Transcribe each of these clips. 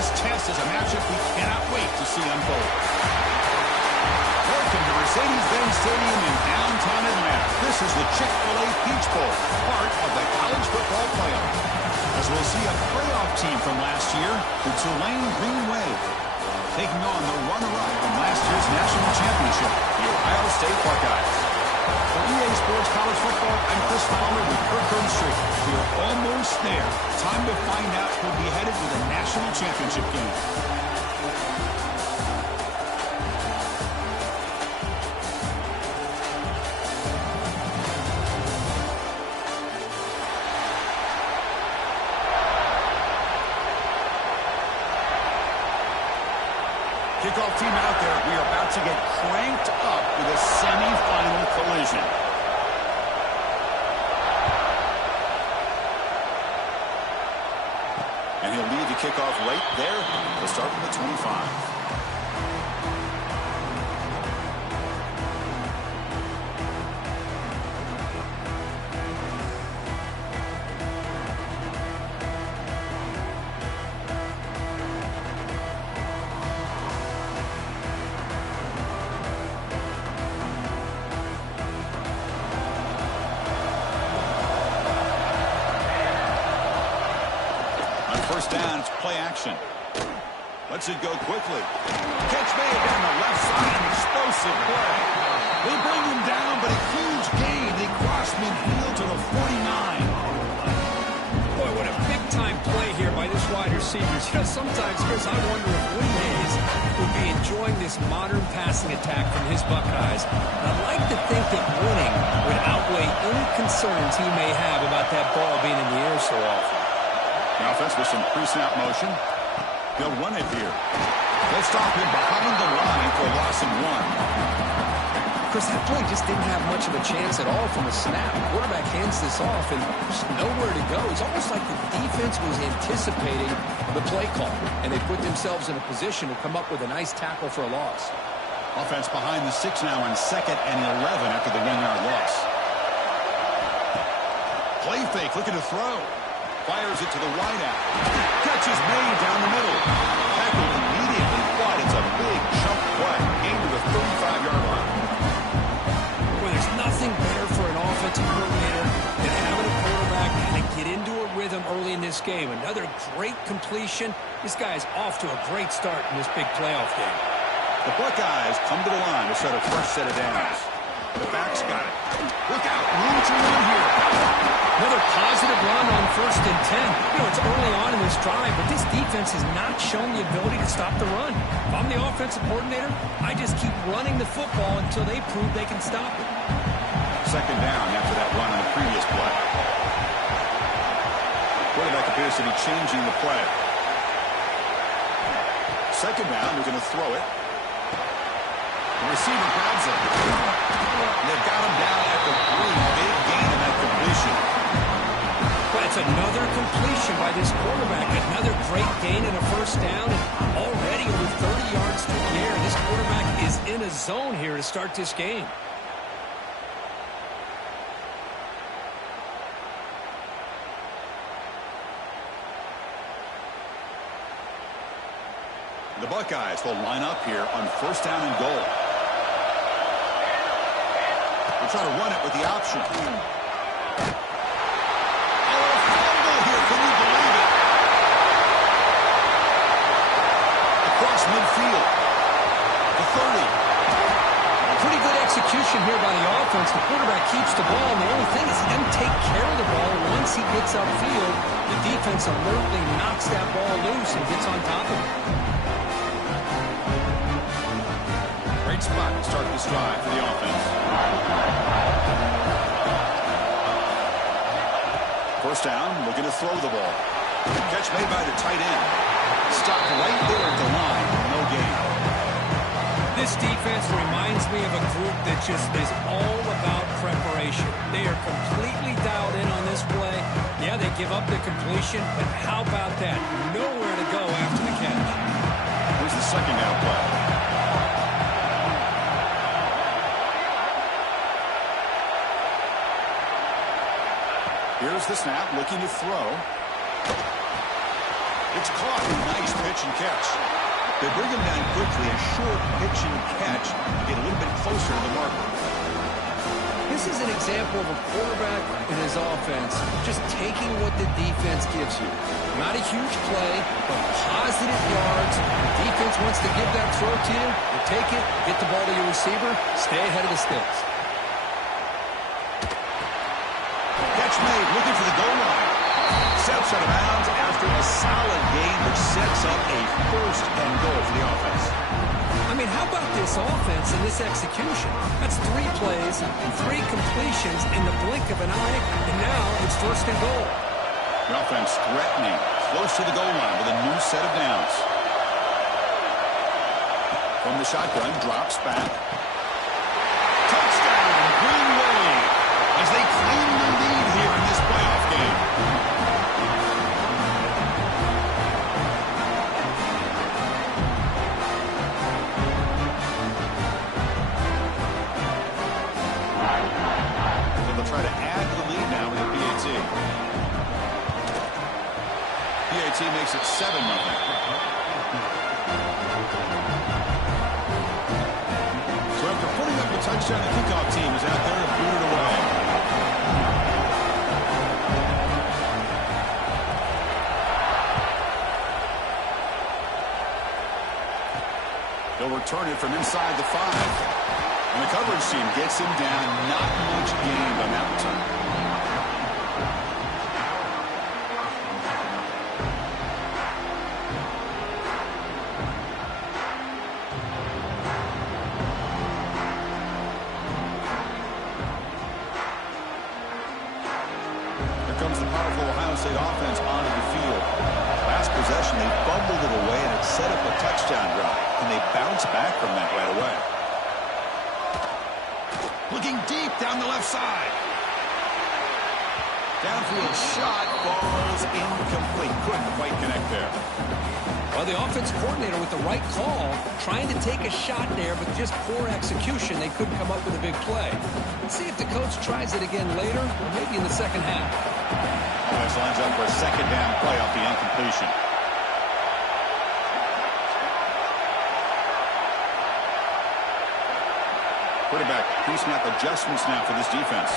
This test is a matchup we cannot wait to see unfold. Welcome to Mercedes-Benz Stadium in downtown Atlanta. This is the Chick-fil-A Peach Bowl, part of the college football playoff. As we'll see a playoff team from last year, the Tulane Green Wave, taking on the runner-up from last year's national championship, the Ohio State Buckeyes. For EA Sports College Football, I'm Chris Fowler with Kirk Herbstreit. We're almost there. Time to find out who'll be headed to the national championship game. Kickoff team out there. We are about to get cranked up with a semifinal collision. And he'll lead the kickoff right there. He'll start from the 25. First down, it's play action. Lets it go quickly. Catch made down the left side, an explosive play. They bring him down, but a huge gain. They cross midfield to the 49. Boy, what a big-time play here by this wide receiver. You know, sometimes, Chris, I wonder if Woody Hayes would be enjoying this modern passing attack from his Buckeyes. And I'd like to think that winning would outweigh any concerns he may have about that ball being in the air so often. The offense with some pre-snap motion. He'll run it here. They'll stop him behind the line for a loss of 1. Chris, that play just didn't have much of a chance at all from the snap. The quarterback hands this off and just nowhere to go. It's almost like the defense was anticipating the play call, and they put themselves in a position to come up with a nice tackle for a loss. Offense behind the 6 now on 2nd and 11 after the 1-yard loss. Play fake, looking to throw. Fires it to the wideout. Catch is made down the middle. Tackled immediately, but it's a big chunk play. Gain to the 35-yard line. Well, there's nothing better for an offensive coordinator than having a quarterback kind of get into a rhythm early in this game. Another great completion. This guy is off to a great start in this big playoff game. The Buckeyes come to the line to set a fresh set of downs. The back's got it. Look out, room to run here. Another positive run on 1st and 10. You know, it's early on in this drive, but this defense has not shown the ability to stop the run. If I'm the offensive coordinator, I just keep running the football until they prove they can stop it. 2nd down after that run on the previous play. Quarterback appears to be changing the play. 2nd down, they're going to throw it. The receiver grabs it. And they've got him down at the 3. Big gain in that completion. But it's another completion by this quarterback. Another great gain and a 1st down. And already over 30 yards through the air. This quarterback is in a zone here to start this game. The Buckeyes will line up here on 1st down and goal. They'll try to run it with the option. Oh, a fumble here. Can you believe it? Across midfield. The 30. Pretty good execution here by the offense. The quarterback keeps the ball, and the only thing is he doesn't take care of the ball once he gets upfield. The defense alertly knocks that ball loose and gets on top of it. Great spot to start this drive for the offense. 1st down, looking to throw the ball. Catch made by the tight end. Stopped right there at the line. No gain. This defense reminds me of a group that just is all about preparation. They are completely dialed in on this play. Yeah, they give up the completion, but how about that? Nowhere to go after the catch. Here's the 2nd down play. Here's the snap, looking to throw. It's caught. Nice pitch and catch. They bring him down quickly. A short pitch and catch to get a little bit closer to the marker. This is an example of a quarterback and his offense just taking what the defense gives you. Not a huge play, but positive yards. The defense wants to give that throw to you. You take it, get the ball to your receiver, stay ahead of the sticks. Catch made, looking for the goal line. Steps out of bounds after a solid gain, which sets up a first and goal for the offense. I mean, how about this offense and this execution? That's 3 plays and 3 completions in the blink of an eye, and now it's first and goal. The offense threatening, close to the goal line with a new set of downs. From the shotgun, drops back. Touchdown, Green Wave, as they claim the lead here in this playoff game. Try to add to the lead now with a PAT. PAT makes it 7-0. So after putting up a touchdown, the kickoff team is out there to boot it away. They'll return it from inside the 5. And the coverage team gets him down. Not much gained on that return. Here comes the powerful Ohio State offense onto the field. Last possession, they fumbled it away, and it set up a touchdown drive. And they bounce back from that right away. Looking deep down the left side. Downfield shot falls incomplete. Couldn't quite connect there. Well, the offense coordinator with the right call, trying to take a shot there, but just poor execution. They couldn't come up with a big play. Let's see if the coach tries it again later, or maybe in the second half. Offense lines up for a second down play off the incompletion. Quarterback piecing up adjustments now for this defense.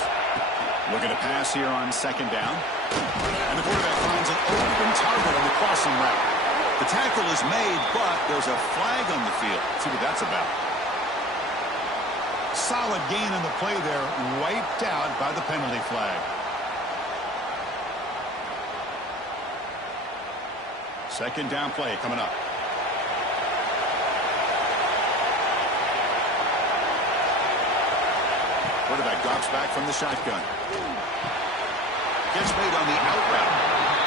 Looking to pass here on second down. And the quarterback finds an open target on the crossing route. The tackle is made, but there's a flag on the field. Let's see what that's about. Solid gain on the play there, wiped out by the penalty flag. Second down play coming up. Quarterback drops back from the shotgun. Gets made on the out route.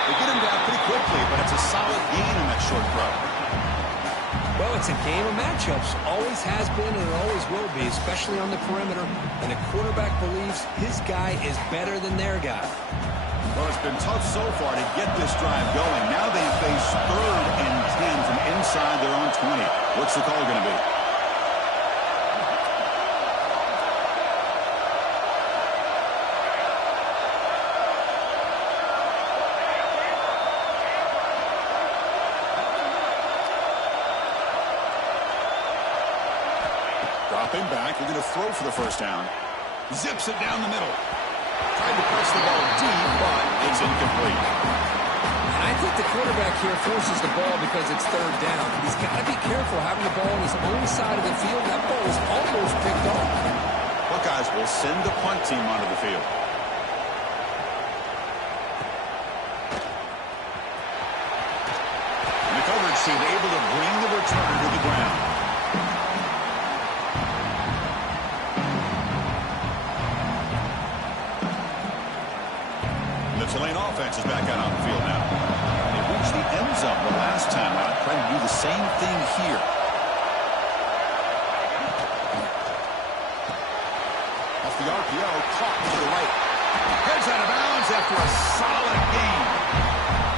They get him down pretty quickly, but it's a solid gain on that short throw. Well, it's a game of matchups. Always has been and it always will be, especially on the perimeter. And the quarterback believes his guy is better than their guy. Well, it's been tough so far to get this drive going. Now they face 3rd and 10 from inside their own 20. What's the call going to be? Dropping back, they're going to throw for the first down. Zips it down the middle. Tried to press the ball deep, but it's incomplete. And I think the quarterback here forces the ball because it's 3rd down. He's got to be careful having the ball on his own side of the field. That ball is almost picked off. Buckeyes will send the punt team onto the field. And the coverage team able to bring the returner to the ground. Tulane offense is back out on the field now. They reached the end zone the last time out, trying to do the same thing here. Off the RPO, caught to the right. Heads out of bounds after a solid game.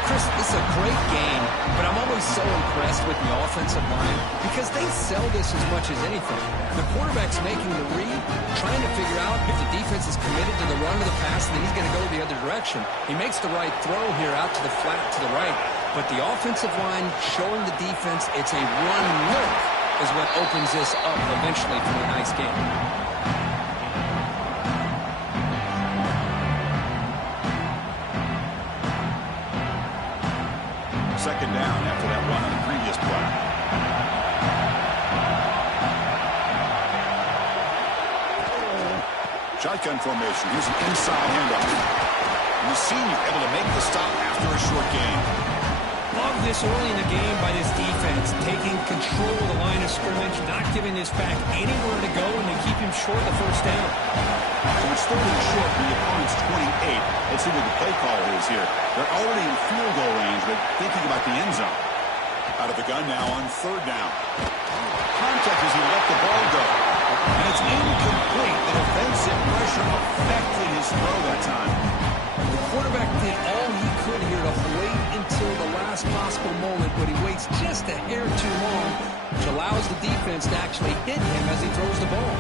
Chris, this is a great game, but I'm always so impressed with the offensive line because they sell this as much as anything. The quarterback's making the read, trying to figure out if the defense is committed to the run or the pass, and then he's going to go the other direction. He makes the right throw here out to the flat to the right. But the offensive line showing the defense it's a run look is what opens this up eventually for a nice game. Second down after that run on the previous play. Shotgun formation. Here's an inside handoff. And the senior able to make the stop after a short gain. Love this early in the game by this defense, taking control of the line of scrimmage, not giving this back anywhere to go, and they keep him short of the first down. So it's third and short from the opponent's 28. Let's see what the play call is here. They're already in field goal range, but thinking about the end zone. Out of the gun now on third down. Contact as he let the ball go. And it's incomplete. The defensive pressure affected his throw that time. The quarterback did all he could here to wait until the last possible moment, but he waits just a hair too long, which allows the defense to actually hit him as he throws the ball.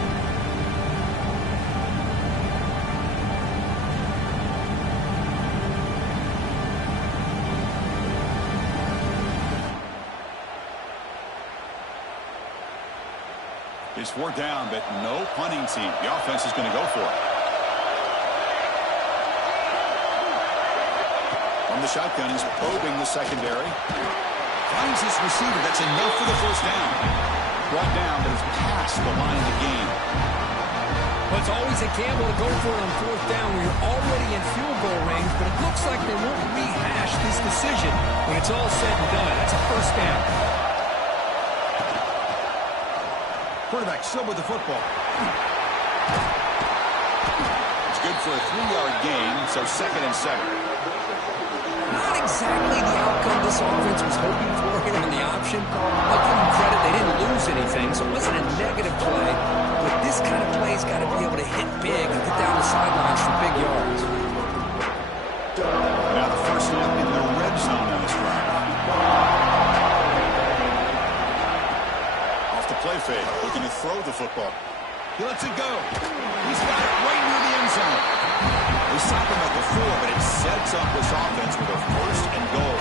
It's fourth down, but no punting team. The offense is going to go for it. From the shotgun, he's probing the secondary. Finds his receiver. That's enough for the first down. Brought down, but it's past the line of the game. Well, it's always a gamble to go for it on fourth down when you're already in field goal range, but it looks like they won't rehash this decision when it's all said and done. That's a first down. Quarterback still with the football. It's good for a 3-yard gain, so 2nd and 7. Not exactly the outcome this offense was hoping for here on the option. I'll give them credit, they didn't lose anything, so it wasn't a negative play. But this kind of play's got to be able to hit big and get down the sidelines for big yards. Now the first snap in the red zone on this drive. Off the play fake, looking to throw the football. He lets it go. He's got it right near the end zone. They stop him at the 4, but it sets up this offense with a first and goal.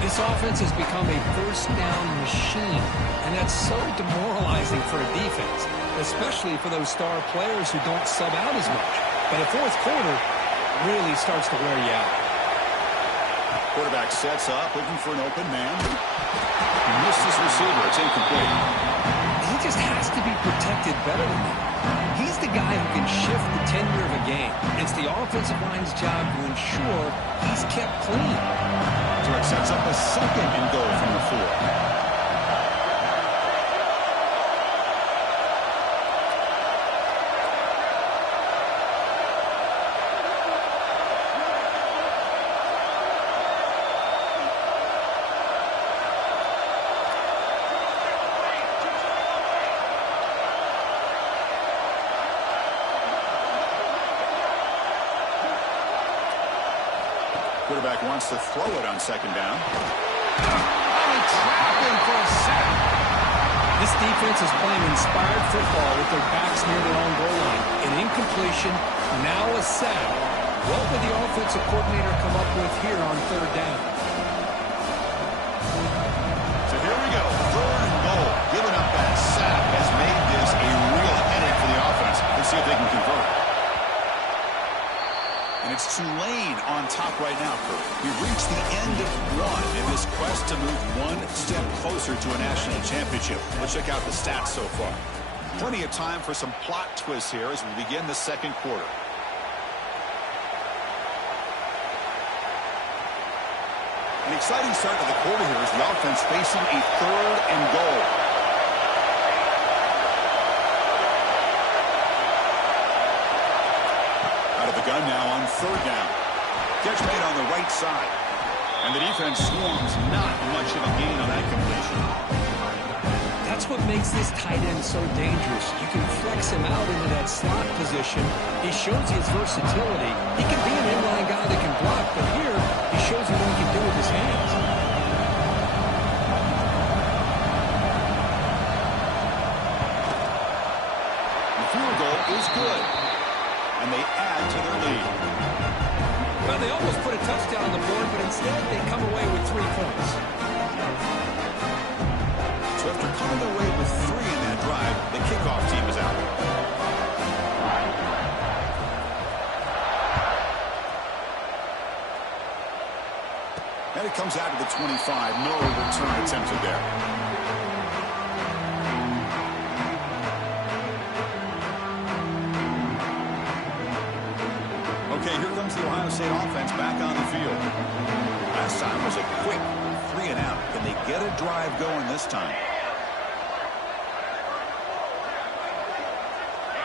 This offense has become a first down machine, and that's so demoralizing for a defense, especially for those star players who don't sub out as much. But a fourth quarter really starts to wear you out. Quarterback sets up, looking for an open man. He missed his receiver. It's incomplete. He just has to be protected better than that. He's the guy who can shift the tenure of a game. It's the offensive line's job to ensure he's kept clean. So it sets up a 2nd and goal from the 4. Quarterback wants to throw it on 2nd down. Oh, trapping for a sack. This defense is playing inspired football with their backs near their own goal line. An incompletion, now a sack. What would the offensive coordinator come up with here on 3rd down? So here we go. 3rd and goal. Giving up that sack has made this a real headache for the offense. Let's see if they can convert. And it's Tulane on top right now, Kurt. We've reached the end of one in this quest to move one step closer to a national championship. Let's check out the stats so far. Plenty of time for some plot twists here as we begin the 2nd quarter. An exciting start to the quarter here as the offense facing a 3rd and goal. Gun now on 3rd down. Catch made on the right side. And the defense swarms. Not much of a gain on that completion. That's what makes this tight end so dangerous. You can flex him out into that slot position. He shows his versatility. He can be an inline guy that can block, but here he shows you what he can do with his hands. The field goal is good. And they add to their lead. Well, they almost put a touchdown on the board, but instead they come away with 3 points. So after coming away with 3 in that drive, the kickoff team is out. And it comes out to the 25. No return attempted there. Okay, here comes the Ohio State offense back on the field. Last time was a quick 3 and out. Can they get a drive going this time?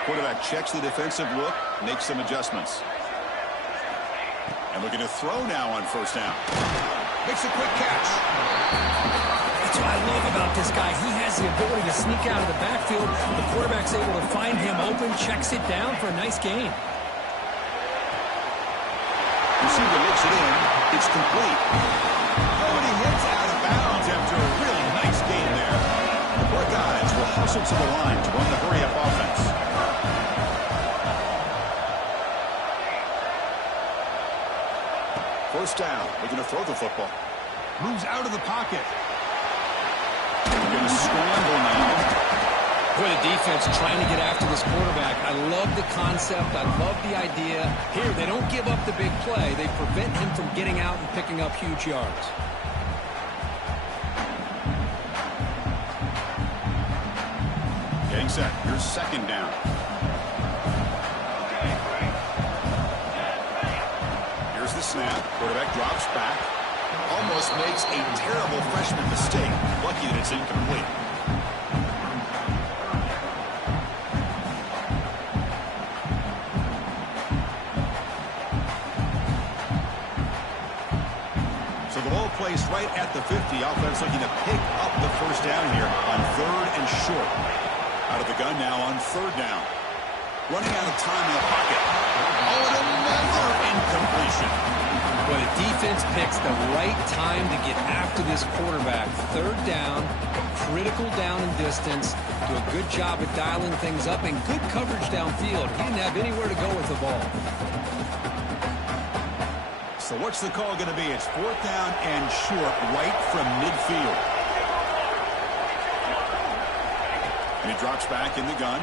Quarterback checks the defensive look, makes some adjustments. And looking to throw now on first down. Makes a quick catch. That's what I love about this guy. He has the ability to sneak out of the backfield. The quarterback's able to find him open, checks it down for a nice gain. Receiver looks it in. It's complete. Oh, and he hits out of bounds after a really nice gain there. The Buckeyes will hustle to the line to run the hurry-up offense. First down. Looking to throw the football. Moves out of the pocket. Going to scramble now. Boy, the defense trying to get after this quarterback. I love the concept. I love the idea. Here, they don't give up the big play. They prevent him from getting out and picking up huge yards. Getting set. Here's second down. Here's the snap. Quarterback drops back. Almost makes a terrible freshman mistake. Lucky that it's incomplete. So the ball placed right at the 50. Offense looking to pick up the first down here on 3rd and short. Out of the gun now on 3rd down. Running out of time in the pocket. Oh, and another incompletion. Well, the defense picks the right time to get after this quarterback. 3rd down, critical down and distance. Do a good job at dialing things up and good coverage downfield. He didn't have anywhere to go with the ball. So what's the call going to be? It's 4th down and short right from midfield. And he drops back in the gun.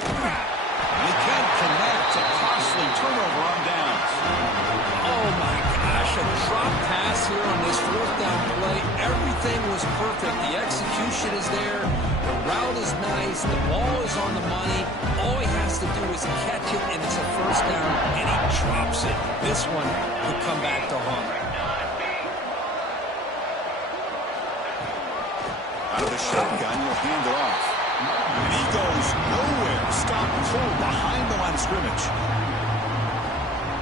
He can't connect. A costly turnover on downs. Oh, my gosh. A drop pass here on this 4th down play. Everything was perfect. The execution is there. The route is nice. The ball is on the money. All he has to do is catch it, and it's a first down, and he drops it. This one could come back to haunt. Out of the shotgun, he'll hand it off. And he goes nowhere. Stop cold behind the line of scrimmage.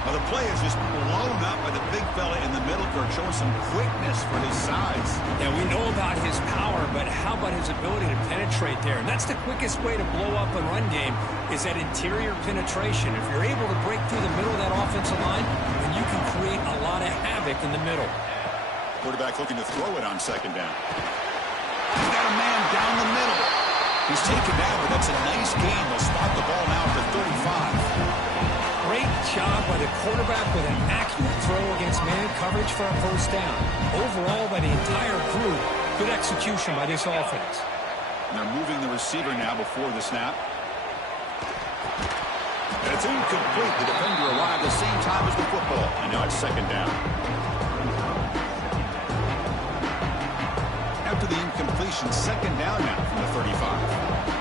Well, the play is just blown up by the big fella in the middle. Kirk showing some quickness for his size. Yeah, we know about his power, but how about his ability to penetrate there? And that's the quickest way to blow up a run game is that interior penetration. If you're able to break through the middle of that offensive line, then you can create a lot of havoc in the middle. Quarterback looking to throw it on 2nd down. He's got a man down the middle. He's taken down, but that's a nice gain. They'll spot the ball now at the 35. Great job by the quarterback with an accurate throw against man coverage for a first down. Overall, by the entire group, good execution by this offense. And they're moving the receiver now before the snap. And it's incomplete. The defender arrived at the same time as the football. And now it's 2nd down. After the incompletion, 2nd down now from the 35.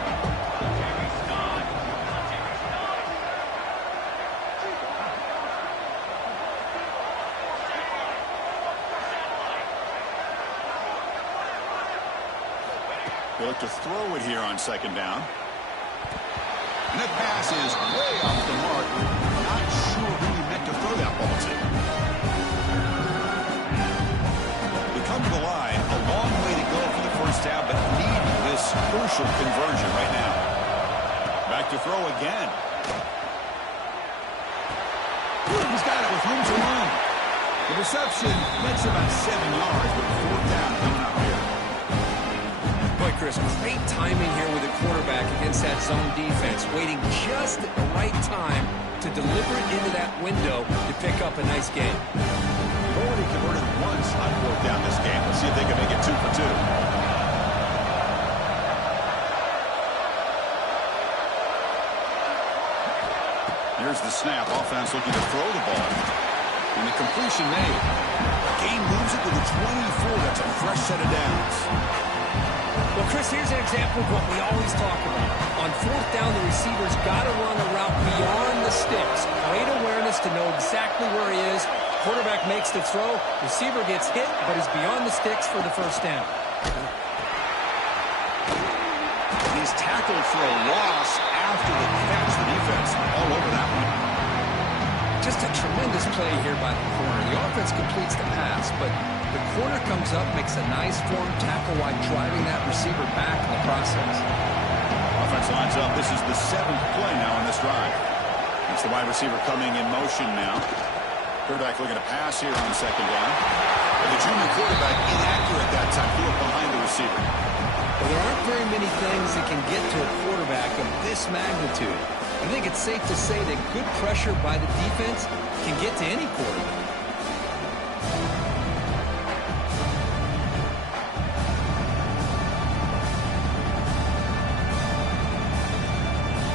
They look to throw it here on 2nd down. And that pass is way off the mark. Not sure who he meant to throw that ball to. They come to the line. A long way to go for the first down, but need this crucial conversion right now. Back to throw again. He's got it with room to run. The reception makes about 7 yards, but 4th down coming up here. Chris, great timing here with the quarterback against that zone defense, waiting just at the right time to deliver it into that window to pick up a nice gain. They've already converted once on fourth down this game. Let's see if they can make it 2 for 2. Here's the snap. Offense looking to throw the ball. And the completion made. Gain moves it to the 24. That's a fresh set of downs. Well, Chris, here's an example of what we always talk about. On fourth down, the receiver's got to run a route beyond the sticks. Great awareness to know exactly where he is. Quarterback makes the throw. Receiver gets hit, but is beyond the sticks for the first down. He's tackled for a loss after the catch. The defense all over that one. Just a tremendous play here by the corner. The offense completes the pass, but the corner comes up, makes a nice form tackle while driving that receiver back in the process. Offense lines up. This is the 7th play now on this drive. It's the wide receiver coming in motion now. Quarterback looking to pass here on second down. But the junior quarterback inaccurate that time. Threw it behind the receiver. Well, there aren't very many things that can get to a quarterback of this magnitude. I think it's safe to say that good pressure by the defense can get to any quarterback.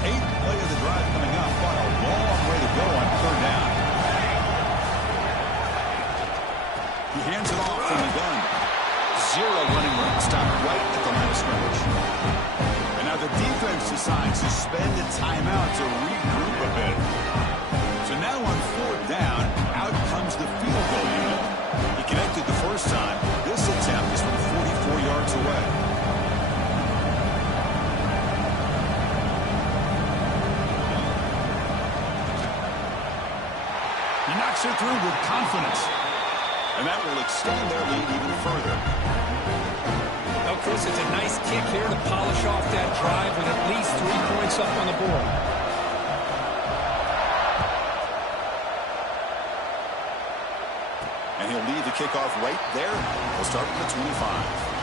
8th play of the drive coming up. But a long way to go on third down. He hands it off from the gun. 0 running room. Stopped right at the line of scrimmage. And now the defense decides to spend a timeout to regroup a bit. So now on fourth down, out comes the field goal unit. He connected the first time. This attempt is from 44 yards away. He knocks it through with confidence. And that will extend their lead even further. Well, Chris, it's a nice kick here to polish off that drive with at least 3 points up on the board. And he'll lead the kickoff right there. He'll start with the 25.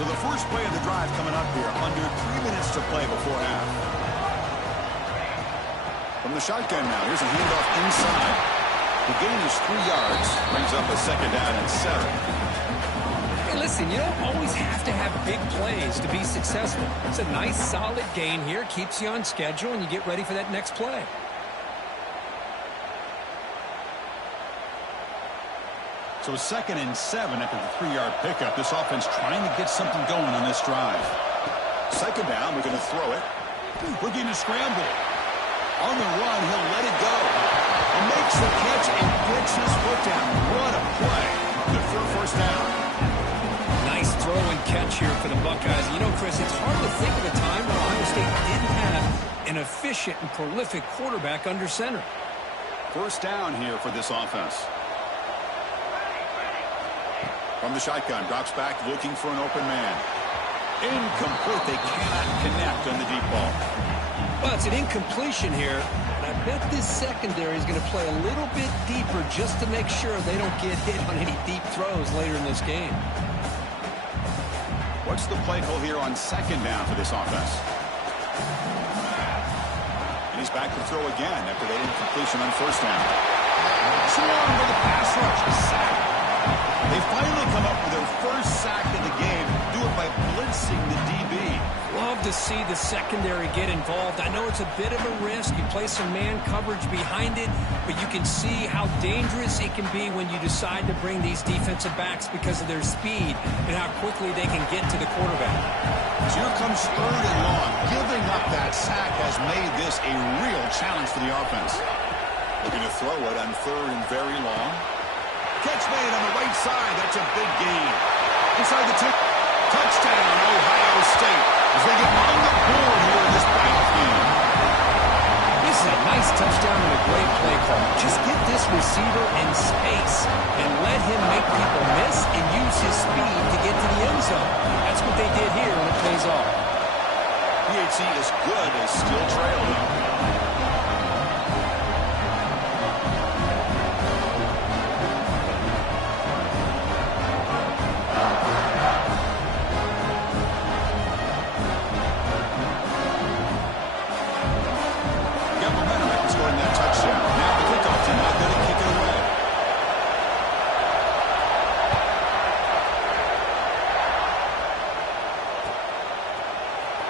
So the first play of the drive coming up here. Under 3 minutes to play before half. From the shotgun now. Here's a handoff inside. The gain is 3 yards. Brings up a second down and 7. Hey, listen, you don't always have to have big plays to be successful. It's a nice, solid gain here. Keeps you on schedule, and you get ready for that next play. So 2nd and 7 after the 3-yard pickup. This offense trying to get something going on this drive. Second down, we're going to throw it. Looking to scramble. On the run, he'll let it go. And makes the catch and gets his foot down. What a play. Good for a first down. Nice throw and catch here for the Buckeyes. You know, Chris, it's hard to think of a time when Ohio State didn't have an efficient and prolific quarterback under center. First down here for this offense. From the shotgun, drops back, looking for an open man. Incomplete. They cannot connect on the deep ball. Well, it's an incompletion here. And I bet this secondary is going to play a little bit deeper just to make sure they don't get hit on any deep throws later in this game. What's the play call here on second down for this offense? And he's back to throw again after that incompletion on first down. Swarmed by the pass rush. A sack. They finally come up with their first sack of the game. Do it by blitzing the DB. Love to see the secondary get involved. I know it's a bit of a risk. You play some man coverage behind it, but you can see how dangerous it can be when you decide to bring these defensive backs because of their speed and how quickly they can get to the quarterback. So here comes 3rd and long. Giving up that sack has made this a real challenge for the offense. Looking to throw it on 3rd and very long. Catch made on the right side. That's a big gain. Inside the 10. Touchdown, Ohio State. As they get on the board here in this playoff game. This is a nice touchdown and a great play call. Just get this receiver in space and let him make people miss and use his speed to get to the end zone. That's what they did here, and it pays off. PAT efficiency is good as still trailed.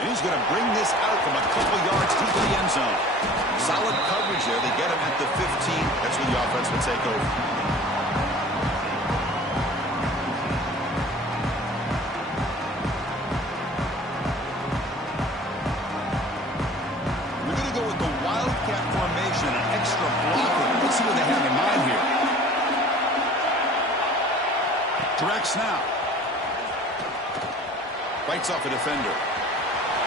He's going to bring this out from a couple yards deep in the end zone. Solid coverage there. They get him at the 15. That's when the offense will take over. We're going to go with the Wildcat formation, an extra blocker. Let's see what they have in mind here. Direct snap. Bites off a defender.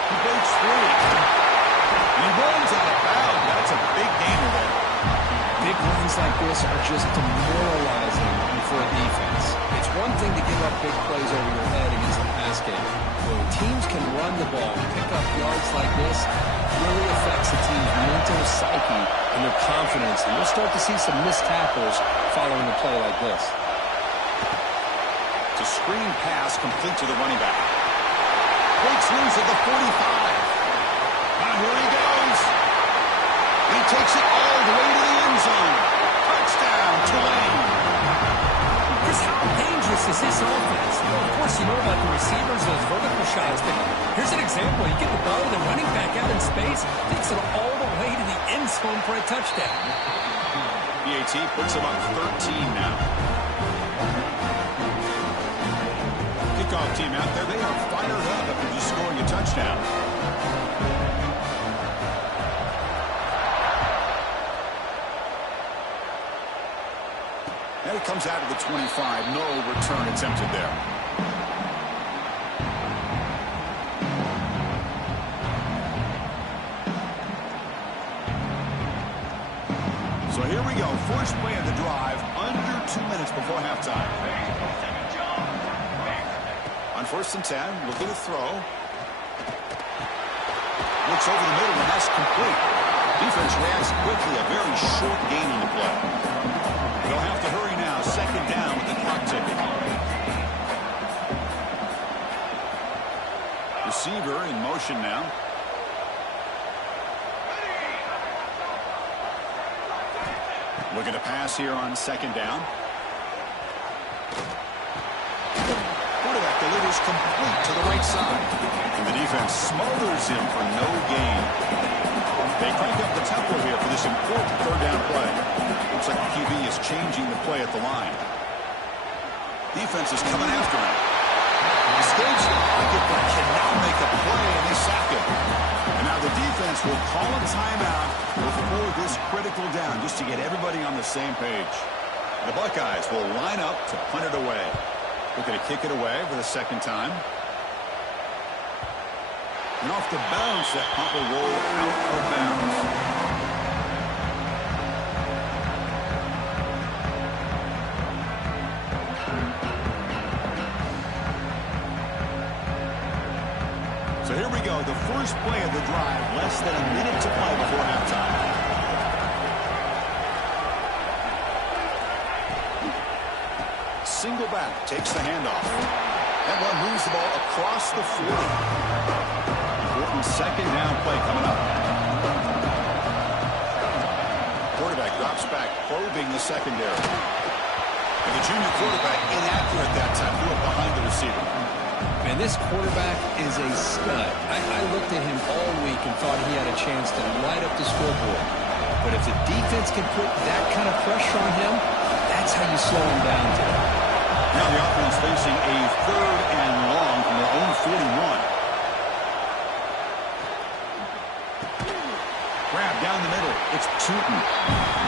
He breaks through. He runs out of bounds. That's a big gainer there. Big runs like this are just demoralizing for a defense. It's one thing to give up big plays over your head against the pass game. When teams can run the ball and pick up yards like this, it really affects the team's mental psyche and their confidence. And we'll start to see some missed tackles following a play like this. It's a screen pass complete to the running back. Breaks loose at the 45. And here he goes. He takes it all the way to the end zone. Touchdown, Tulane. Chris, how dangerous is this offense? Of course, you know about the receivers, those vertical shots, but here's an example. You get the ball, the running back out in space, takes it all the way to the end zone for a touchdown. BAT puts him up 13 now. Kickoff team out there. They are fired up after just scoring a touchdown. And it comes out of the 25. No return attempted there. So here we go. First play of the drive. Under 2 minutes before halftime. On 1st and 10, looking to throw. Looks over the middle, and that's complete. Defense reacts quickly. A very short gain on the play. They'll have to hurry now. 2nd down with the clock ticking. Receiver in motion now. Looking to pass here on 2nd down. Quarterback delivers complete to the right side. And the defense smothers him for no gain. They crank up the tempo here for this important 3rd down play. Looks like the QB is changing the play at the line. Defense is coming after him. Escapes the pocket, but cannot make a play, and they sack him. And now the defense will call a timeout before this critical down, just to get everybody on the same page. The Buckeyes will line up to punt it away. Looking to kick it away for the 2nd time. And off the bounce, that punt will roll out of bounds. So here we go, the first play of the drive, less than a minute to play before halftime. Single back, takes the handoff. That one moves the ball across the 40. Important 2nd down play coming up. Quarterback drops back, probing the secondary. And the junior quarterback inaccurate that time, threw it behind the receiver. Man, this quarterback is a stud. I looked at him all week and thought he had a chance to light up the scoreboard. But if the defense can put that kind of pressure on him, that's how you slow him down today. Now the offense facing a 3rd and long from their own 41. Grab down the middle. It's Tootin.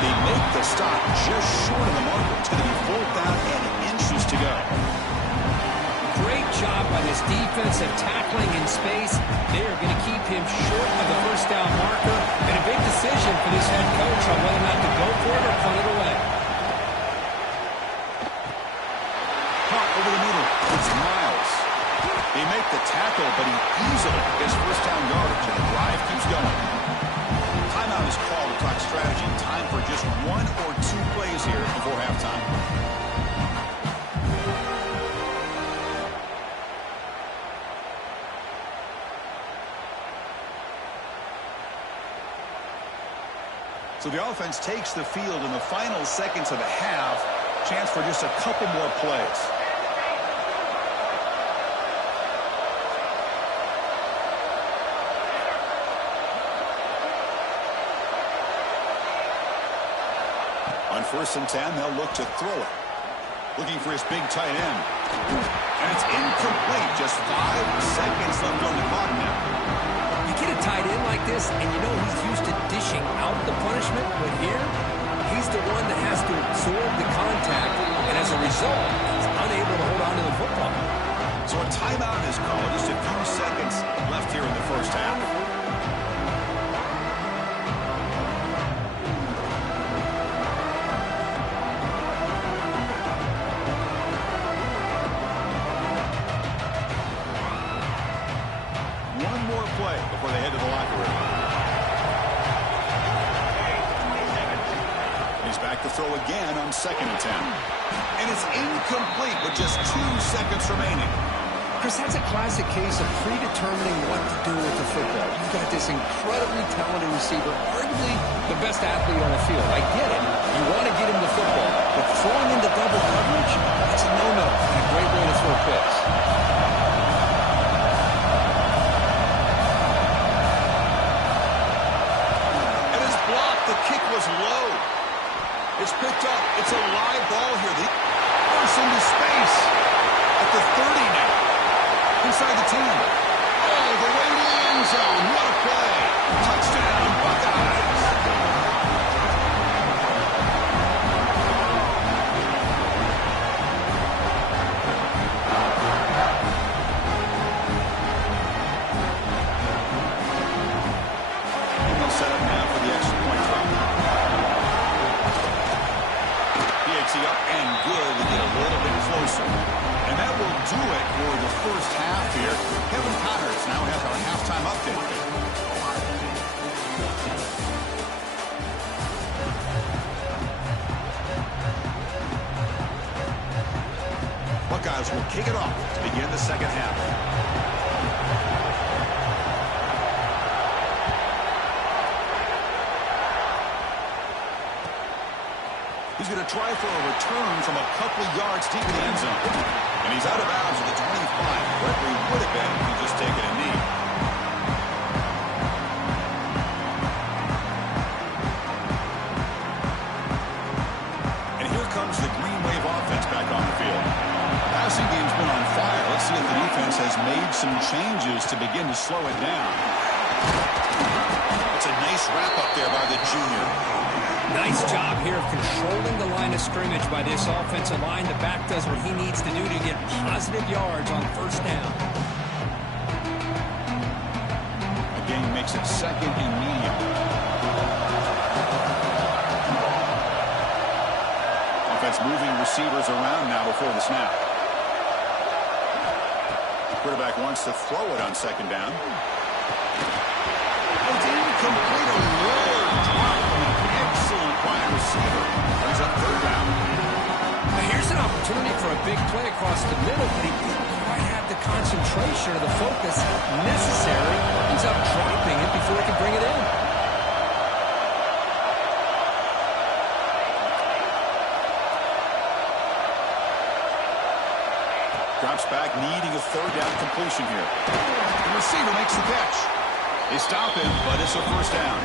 They make the stop just short of the marker. It's going to be 4th down and inches to go. Great job by this defense of tackling in space. They are going to keep him short of the 1st down marker. And a big decision for this head coach on whether or not to go for it or punt it away. Caught over the middle. It's Miles. They make the tackle, but he easily gets 1st down yardage. strategy. Time for just 1 or 2 plays here before halftime. So the offense takes the field in the final seconds of the half. Chance for just a couple more plays. On 1st and 10, they'll look to throw it. Looking for his big tight end. And it's incomplete. Just 5 seconds left on the clock now. You get a tight end like this, and you know he's used to dishing out the punishment, but here, he's the one that has to absorb the contact, and as a result, he's unable to hold on to the football. So a timeout is called. Just a few seconds left here in the first half. One more play before they head to the locker room. He's back to throw again on 2nd and 10. And it's incomplete with just 2 seconds remaining. Chris, that's a classic case of predetermining what to do with the football. You've got this incredibly talented receiver, arguably the best athlete on the field. I get it. You want to get him the football. But throwing into double coverage, that's a no-no and a great way to throw picks. And it's blocked. The kick was low. It's picked up. It's a live ball here. The force into space at the 30 now. Inside the 10. Oh, the way to the end zone. What a play. Touchdown, Buckeyes. And they'll set up now for the extra point try. Up and good to get a little bit closer. And that will do it for the first half here. Kevin Connors now has our halftime update. Buckeyes will kick it off to begin the second half. He's going to try for a return from a couple of yards deep in the end zone. And he's out of bounds at the 25, right where he would have been if he'd just taken a knee. And here comes the Green Wave offense back on the field. Passing game's been on fire. Let's see if the defense has made some changes to begin to slow it down. It's a nice wrap-up there by the junior. Nice job here of controlling the line of scrimmage by this offensive line. The back does what he needs to do to get positive yards on 1st down. Again, makes it 2nd and medium. Offense moving receivers around now before the snap. Quarterback wants to throw it on 2nd down. It's incomplete. A rare drop from an excellent wide receiver. Brings up 3rd down. Now here's an opportunity for a big play across the middle, but he didn't quite have the concentration or the focus necessary. Ends up dropping it before he can bring it in. Drops back, needing a 3rd down completion here. The receiver makes the catch. They stop him, but it's a 1st down.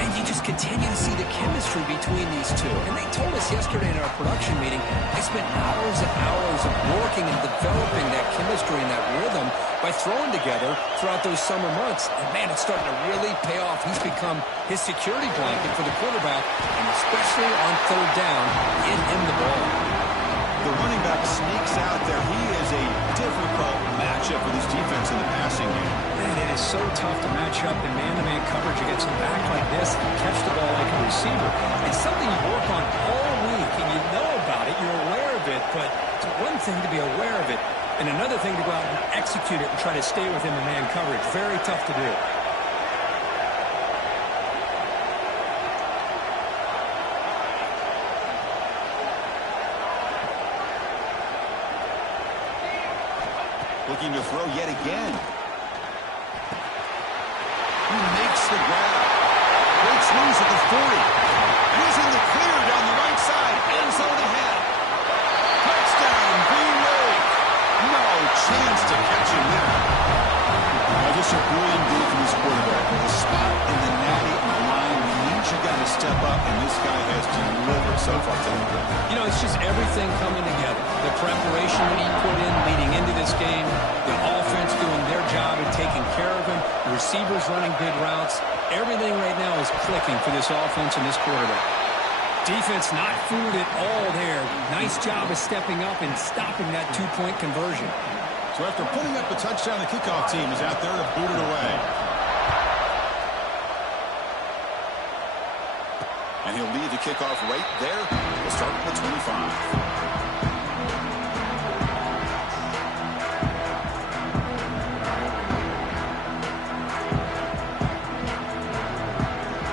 And you just continue to see the chemistry between these two. And they told us yesterday in our production meeting, they spent hours and hours of working and developing that chemistry and that rhythm by throwing together throughout those summer months. And, man, it's starting to really pay off. He's become his security blanket for the quarterback, and especially on 3rd down, get him the ball. The running back sneaks out there. He is a difficult matchup for this defense in the passing game. Man, it is so tough to match up in man-to-man coverage against a back like this and catch the ball like a receiver. It's something you work on all week, and you know about it. You're aware of it, but it's one thing to be aware of it, and another thing to go out and execute it and try to stay within the man coverage. Very tough to do. looking to throw yet again. He makes the grab. Breaks loose at the 40. Using the clear down the right side. End zone ahead. Touchdown, Green Wave. No chance to catch him there. Just a brilliant day for this quarterback. With a spot in the natty on the line means you got to step up, and this guy has delivered so far today. You know, it's just everything coming together. The preparation that he put in leading into this game, the offense doing their job and taking care of him, the receivers running good routes. Everything right now is clicking for this offense and this quarterback. Defense not fooled at all there. Nice job of stepping up and stopping that two-point conversion. So after putting up the touchdown, the kickoff team is out there to boot it away. And he'll lead the kickoff right there. We'll start with the 25.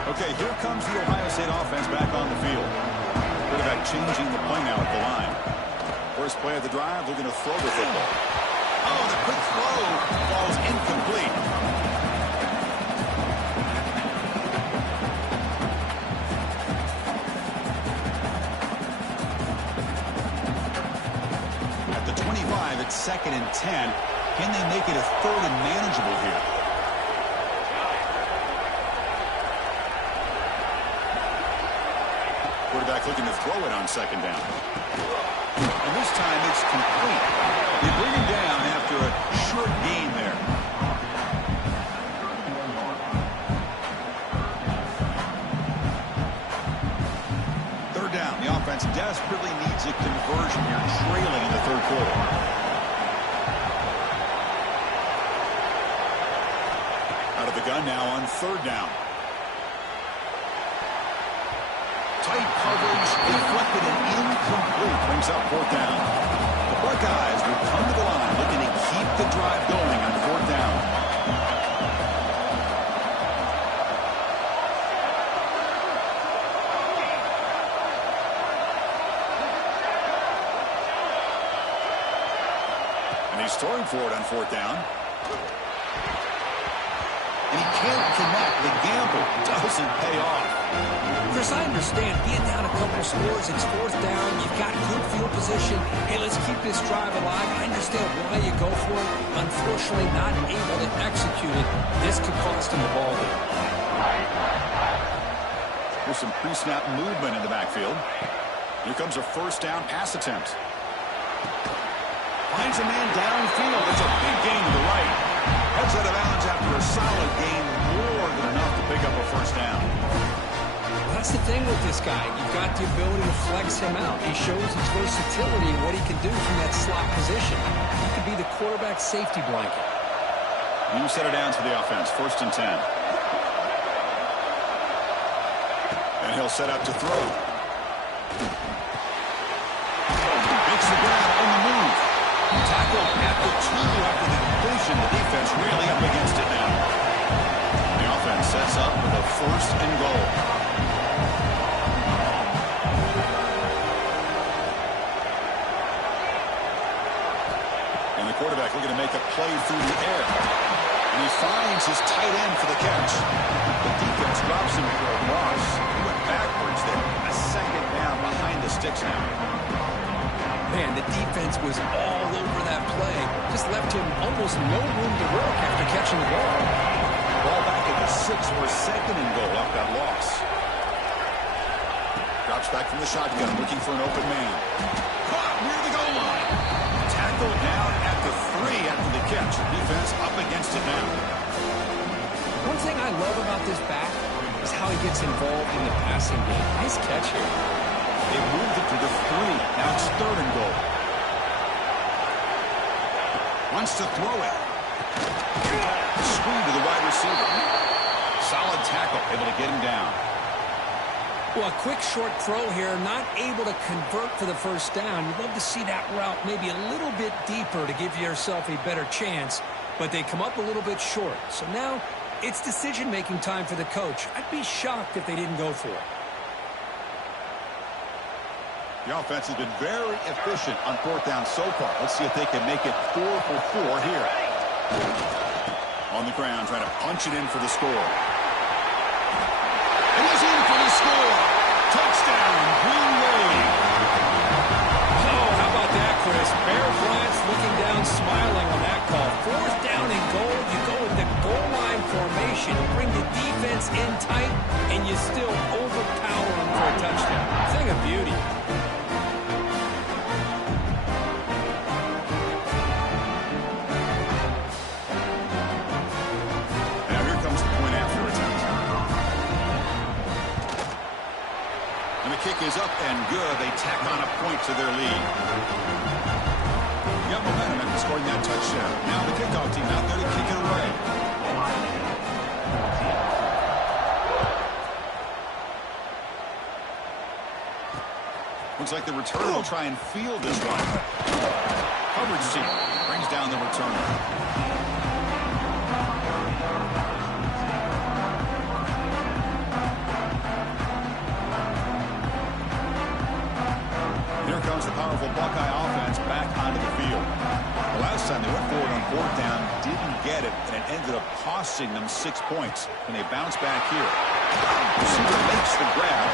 Okay, here comes the Ohio State offense back on the field. Quarterback changing the play now at the line. First play of the drive, they're going to throw the football. Oh, the quick throw falls incomplete. At the 25, it's 2nd and 10. Can they make it a 3rd and manageable here? Quarterback looking to throw it on 2nd down. And this time it's complete. They bring him down after a short gain there. Third down. The offense desperately needs a conversion here, trailing in the 3rd quarter. Out of the gun now on 3rd down. Tight coverage, deflected and incomplete. Brings up 4th down. The Buckeyes will come to the line looking to keep the drive going on 4th down. And he's throwing for it on 4th down. And he can't connect. The gamble doesn't pay off. Chris, I understand being down a couple scores, it's 4th down, you've got good field position. Hey, let's keep this drive alive. I understand why you go for it. Unfortunately, not able to execute it. This could cost him the ball game. There's some pre-snap movement in the backfield. Here comes a 1st down pass attempt. Finds a man downfield. It's a big gain to the right. Heads out of bounds after a solid gain, more than enough to pick up a 1st down. That's the thing with this guy. You've got the ability to flex him out. He shows his versatility and what he can do from that slot position. He could be the quarterback safety blanket. New set of downs for the offense. 1st and 10. And he'll set up to throw. Makes the grab on the move. Tackled at the 2 after the completion. The defense really up against it now. The offense sets up with a 1st and goal. And the quarterback looking to make a play through the air. And he finds his tight end for the catch. The defense drops him for a loss. He went backwards there. A 2nd down behind the sticks now. Man, the defense was all over that play. Just left him almost no room to work after catching the ball. Ball back at the 6 for a 2nd and goal off that loss. Drops back from the shotgun, looking for an open man. Caught near the goal line. Tackled down at the 3 after the catch. Defense up against it now. One thing I love about this back is how he gets involved in the passing game. Nice catch here. They moved it to the 3. Now it's 3rd and goal. Wants to throw it. Screen to the wide receiver. Solid tackle, able to get him down. Well, a quick short throw here, not able to convert for the 1st down. You'd love to see that route maybe a little bit deeper to give yourself a better chance, but they come up a little bit short. So now it's decision-making time for the coach. I'd be shocked if they didn't go for it. The offense has been very efficient on fourth down so far. Let's see if they can make it 4 for 4 here. On the ground, trying to punch it in for the score. And he's in for the score. Touchdown, Green Wave. Oh, how about that, Chris? Bear Bryant's looking down, smiling on that call. Fourth down and goal. You go with the goal line formation, bring the defense in tight, and you still overpower them for a touchdown. Thing of beauty. Now here comes the point after attempt. And the kick is up and good. They tack on a point to their lead. Got momentum after scoring that touchdown. Now the kickoff team out there to kick it away. Looks like the returner will try and field this one. Coverage team brings down the returner. Here comes the powerful Buckeye offense back onto the field. The last time they went forward on fourth down, didn't get it, and it ended up costing them 6 points. And they bounce back here. Receiver makes the grab.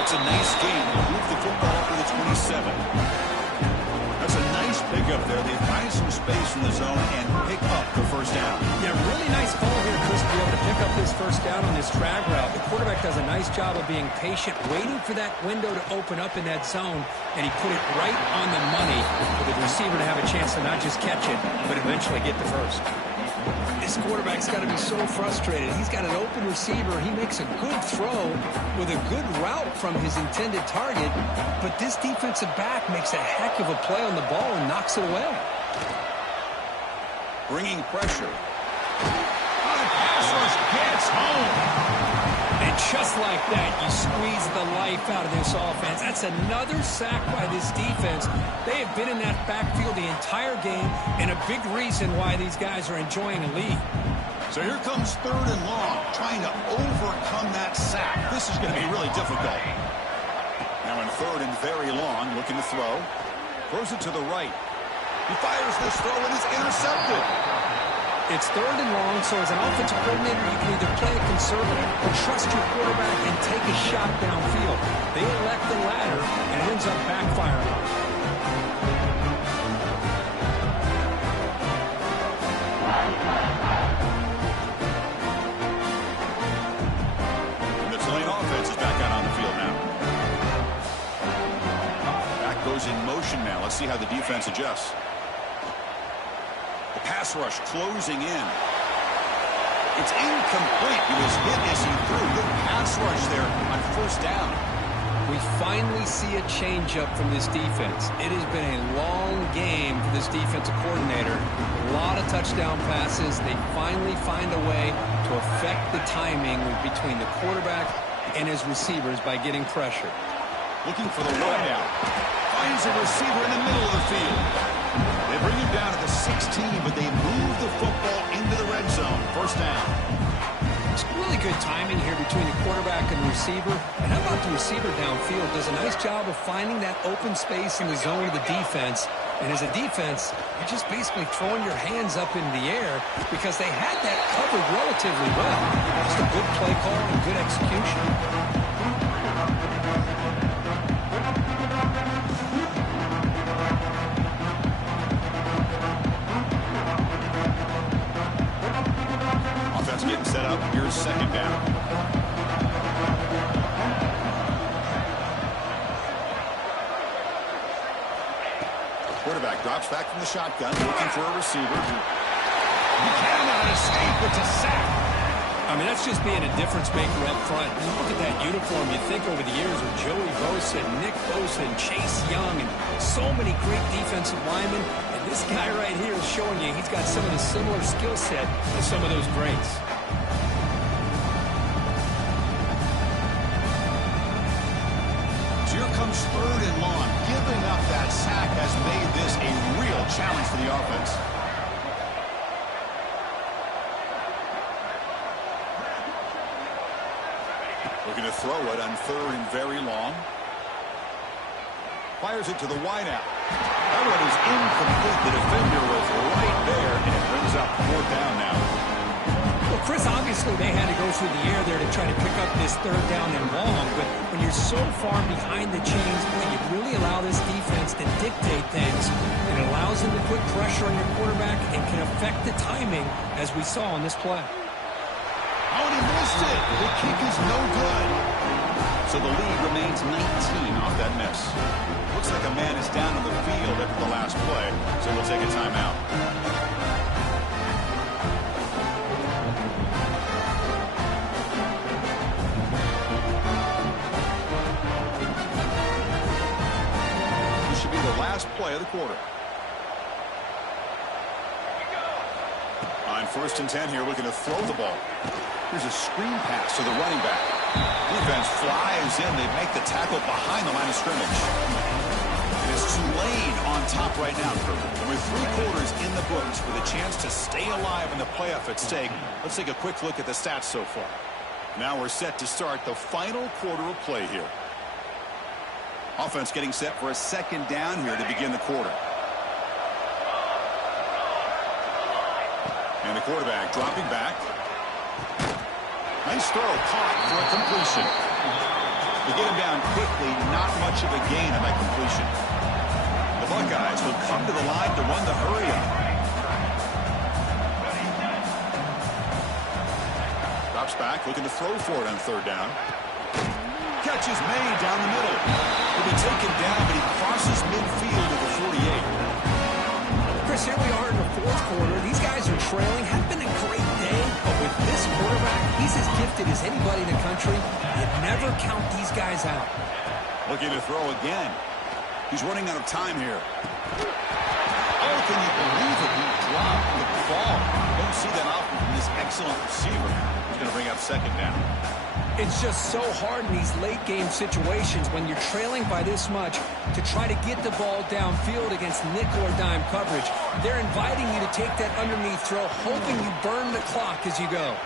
It's a nice game. They move the football up to the 27. That's a nice pickup there. They find some space in the zone and pick up the first down. Yeah, really nice call here, Chris, to be able to pick up this first down on this drag route. The quarterback does a nice job of being patient, waiting for that window to open up in that zone, and he put it right on the money for the receiver to have a chance to not just catch it, but eventually get the first. This quarterback's got to be so frustrated. He's got an open receiver. He makes a good throw with a good route from his intended target, but this defensive back makes a heck of a play on the ball and knocks it away. Bringing pressure. Oh, the pass rush gets home. And just like that, you squeeze the life out of this offense. That's another sack by this defense. They have been in that backfield the entire game, and a big reason why these guys are enjoying a lead. So here comes third and long, trying to overcome that sack. This is going to be really difficult. Now in third and very long, looking to throw. Throws it to the right. He fires this throw and is intercepted. It's third and long, so as an offensive coordinator, you can either play it conservative or trust your quarterback and take a shot downfield. They elect the latter, and it ends up backfiring. And the Tulane offense is back out on the field now. Back goes in motion now. Let's see how the defense adjusts. Pass rush closing in. It's incomplete. He was hit as he threw. Good pass rush there on first down. We finally see a changeup from this defense. It has been a long game for this defensive coordinator. A lot of touchdown passes. They finally find a way to affect the timing between the quarterback and his receivers by getting pressure. Looking for the wideout. Finds a receiver in the middle of the field. They bring him down to the 16, but they move the football into the red zone. First down. It's really good timing here between the quarterback and the receiver. And how about the receiver downfield? Does a nice job of finding that open space in the zone of the defense. And as a defense, you're just basically throwing your hands up in the air because they had that covered relatively well. Just a good play call and good execution. Getting set up. Here's second down. Quarterback drops back from the shotgun, looking for a receiver. He cannot escape. It's a sack. I mean, that's just being a difference maker up front. And look at that uniform. You think over the years with Joey Bosa, Nick Bosa, and Chase Young, and so many great defensive linemen. And this guy right here is showing you he's got some of the similar skill set as some of those greats. Here comes third and long. Giving up that sack has made this a real challenge for the offense. Looking to throw it on third and very long. Fires it to the wideout. That one is incomplete. The defender was right there, and it brings up 4th down now. Well, Chris, obviously they had to go through the air there to try to pick up this 3rd down and long, but when you're so far behind the chains, boy, you really allow this defense to dictate things. It allows them to put pressure on your quarterback and can affect the timing, as we saw on this play. Oh, and he missed it. The kick is no good. So the lead remains 19 off that miss. Looks like a man is down on the field after the last play, so we'll take a timeout. This should be the last play of the quarter. On 1st and 10 here, looking to throw the ball. Here's a screen pass to the running back. Defense flies in. They make the tackle behind the line of scrimmage. And it's Tulane on top right now, Kirk. With 3 quarters in the books with a chance to stay alive in the playoff at stake, let's take a quick look at the stats so far. Now we're set to start the final quarter of play here. Offense getting set for a 2nd down here to begin the quarter. And the quarterback dropping back. Nice throw, caught for a completion. They get him down quickly, not much of a gain on that completion. The Buckeyes will come to the line to run the hurry up. Drops back, looking to throw for it on 3rd down. Catch is made down the middle. He'll be taken down, but he crosses midfield at the 48. Chris, here we are in the 4th quarter. These guys are trailing. Have been a great day, but with this quarterback, he's as gifted as anybody in the country. You never count these guys out. Looking to throw again. He's running out of time here. Oh, can you believe it? He dropped the ball. Don't see that often from this excellent receiver. He's going to bring up 2nd down. It's just so hard in these late-game situations when you're trailing by this much to try to get the ball downfield against nickel or dime coverage. They're inviting you to take that underneath throw, hoping you burn the clock as you go.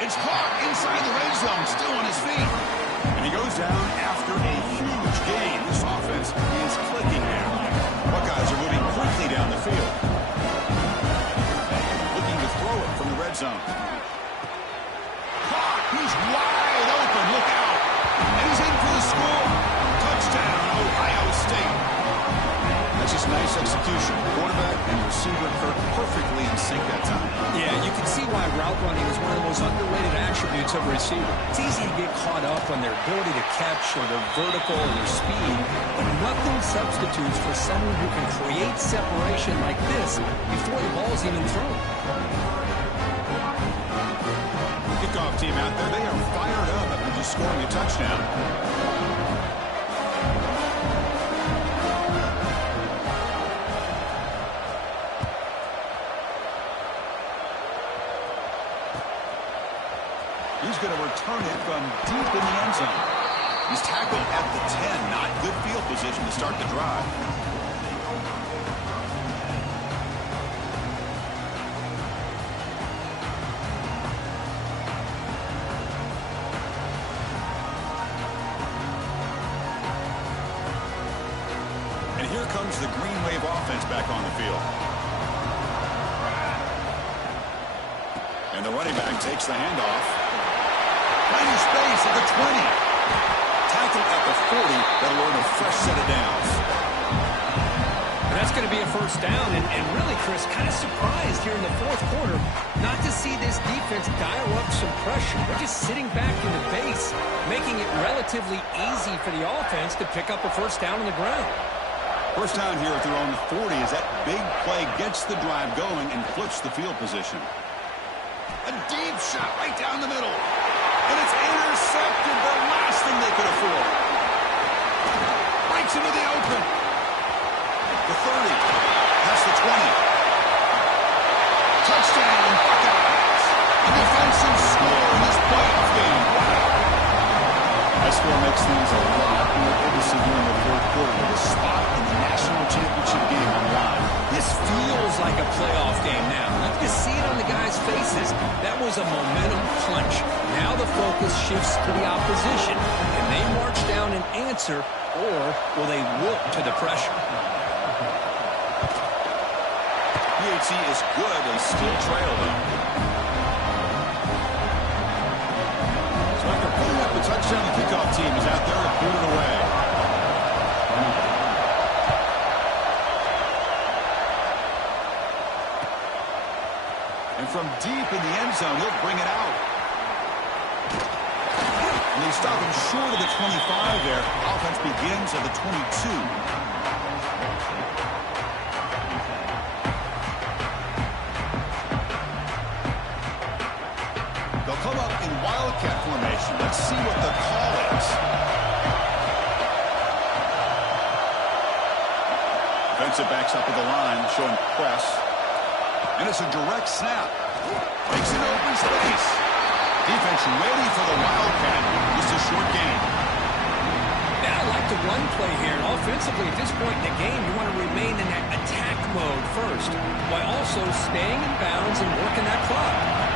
It's caught inside the red zone, still on his feet. And he goes down after a huge gain. This offense is clicking now. Buckeyes are moving quickly down the field. Looking to throw it from the red zone. He's wide open. Look out. And he's in for the score. Touchdown, Ohio State. That's just nice execution. Quarterback and receiver Kirk perfectly in sync that time. Yeah, you can see why route running is one of the most underrated attributes of a receiver. It's easy to get caught up on their ability to catch or their vertical or their speed, but nothing substitutes for someone who can create separation like this before the ball's even thrown. Kickoff team out there, they are fired up after just scoring a touchdown. He's going to return it from deep in the end zone. He's tackled at the 10, not good field position to start the drive. Here comes the Green Wave offense back on the field. And the running back takes the handoff. Finding space at the 20. Tackled at the 40. That'll earn a fresh set of downs. And that's going to be a 1st down. And really, Chris, kind of surprised here in the 4th quarter not to see this defense dial up some pressure. They're just sitting back in the base, making it relatively easy for the offense to pick up a 1st down on the ground. 1st down here at their own 40 as that big play gets the drive going and flips the field position. A deep shot right down the middle. And it's intercepted, the last thing they could afford. Breaks into the open. The 30. That's the 20. Touchdown, Buckeyes. A defensive score in this playoff game. That score makes things a lot more interesting here in the 4th quarter. With a spot in the national championship game on the line. This feels like a playoff game now. You can see it on the guys' faces. passes. That was a momentum punch. Now the focus shifts to the opposition. Can they march down and answer, or will they wilt to the pressure? PAT is good. They still trail, though. So after putting up a touchdown, the kickoff team is out there to boot it away. And from deep in the end zone, he'll bring it out. And they stop him short of the 25 there. Offense begins at the 22. Come up in wildcat formation. Let's see what the call is. Defensive backs up at the line, showing press. And it's a direct snap. Makes an open space. Defense ready for the wildcat. Just a short gain. Yeah, I like the run play here. And offensively, at this point in the game, you want to remain in that attack mode first, while also staying in bounds and working that clock.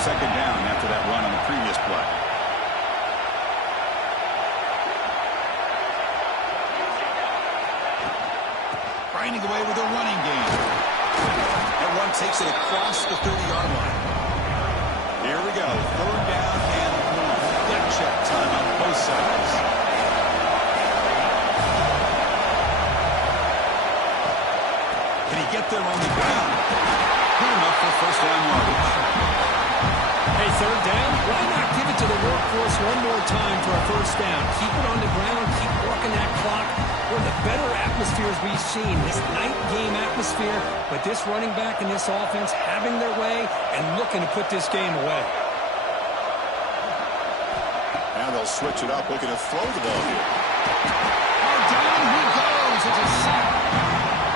Second down after that run on the previous play. Grinding away with a running game. That one takes it across the 30-yard line. Here we go. Third down and leg check time on both sides. Can he get there on the ground? Good enough for first down yardage. Hey, third down, why not give it to the workhorse one more time for a first down? Keep it on the ground, keep working that clock. One of the better atmospheres we've seen, this night game atmosphere, but this running back and this offense having their way and looking to put this game away. Now they'll switch it up, looking to throw the ball here. Oh, down he goes. It's a sack.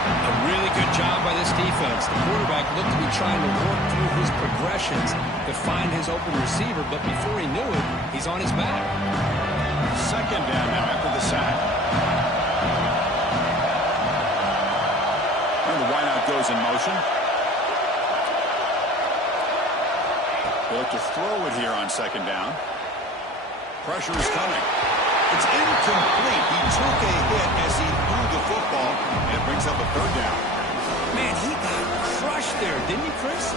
A really good job by this defense. The quarterback looked to be trying to work through his progressions to find his open receiver, but before he knew it, he's on his back. Second down now after the sack. And the wideout goes in motion. They look to throw it here on second down. Pressure is coming. It's incomplete. He took a hit as he threw the football, and it brings up a third down. Man, he got crushed there, didn't he, Chris?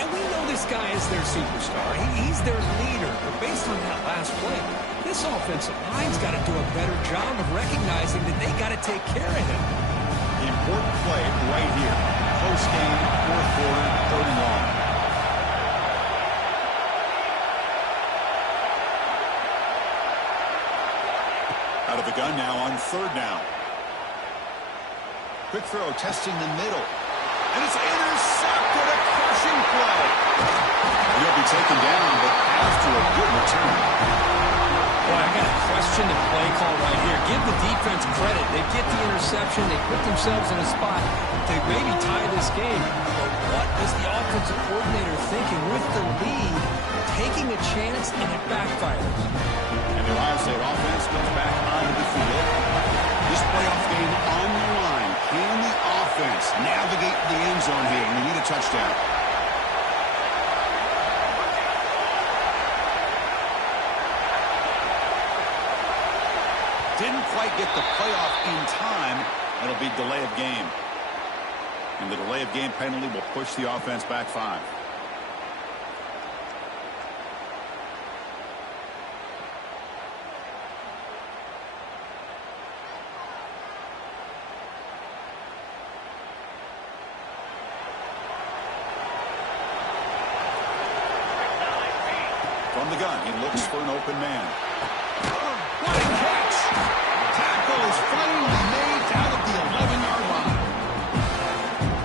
And we know this guy is their superstar. He's their leader. But based on that last play, this offensive line's got to do a better job of recognizing that they got to take care of him. The important play right here. Close game, fourth quarter, third and long. Out of the gun now on third down. Quick throw, testing the middle. And it's intercepted, a crushing play. He'll be taken down, but after a good return. Boy, I got to question the play call right here. Give the defense credit. They get the interception. They put themselves in a spot to maybe tie this game. But what was the offensive coordinator thinking with the lead, taking a chance, and it backfires? And the Ohio State offense comes back onto the field. This playoff game on the line. Can the offense navigate the end zone here? And we need a touchdown. Didn't quite get the playoff in time. It'll be delay of game. And the delay of game penalty will push the offense back 5. From the gun, he looks for an open man. What a catch! Tackle is finally made down at the 11-yard line.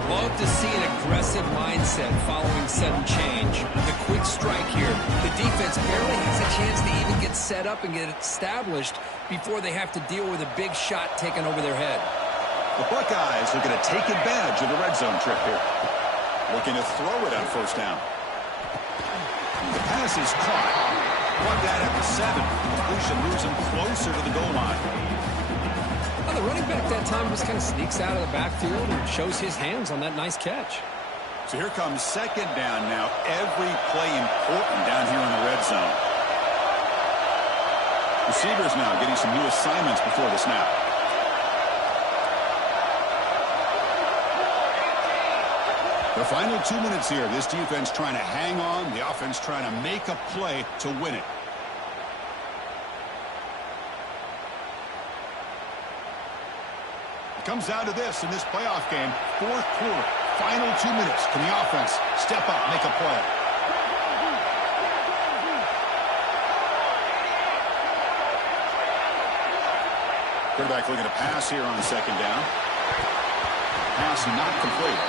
Love to see an aggressive mindset following sudden change. The quick strike here. The defense barely has a chance to even get set up and get established before they have to deal with a big shot taken over their head. The Buckeyes looking to take advantage of the red zone trip here. Looking to throw it on first down. The pass is caught. Brought that at the 7. Completion moves him closer to the goal line. Well, the running back that time just kind of sneaks out of the backfield and shows his hands on that nice catch. So here comes second down now. Every play important down here in the red zone. Receivers now getting some new assignments before the snap. The final 2 minutes here. This defense trying to hang on. The offense trying to make a play to win it. It comes down to this in this playoff game. Fourth quarter. Final 2 minutes. Can the offense step up, make a play? Quarterback looking to pass here on second down. Pass not complete.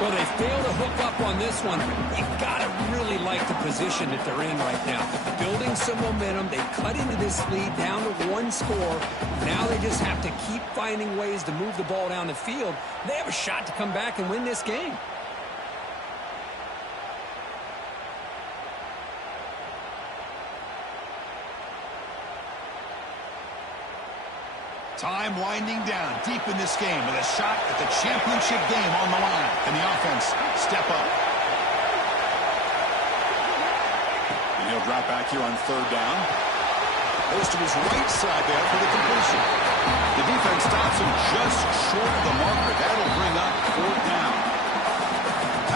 Well, they failed to hook up on this one. You've got to really like the position that they're in right now. Building some momentum. They cut into this lead down to one score. Now they just have to keep finding ways to move the ball down the field. They have a shot to come back and win this game. Time winding down deep in this game with a shot at the championship game on the line. Can the offense step up? And he'll drop back here on third down. Goes to his right side there for the completion. The defense stops him just short of the marker. That'll bring up fourth down.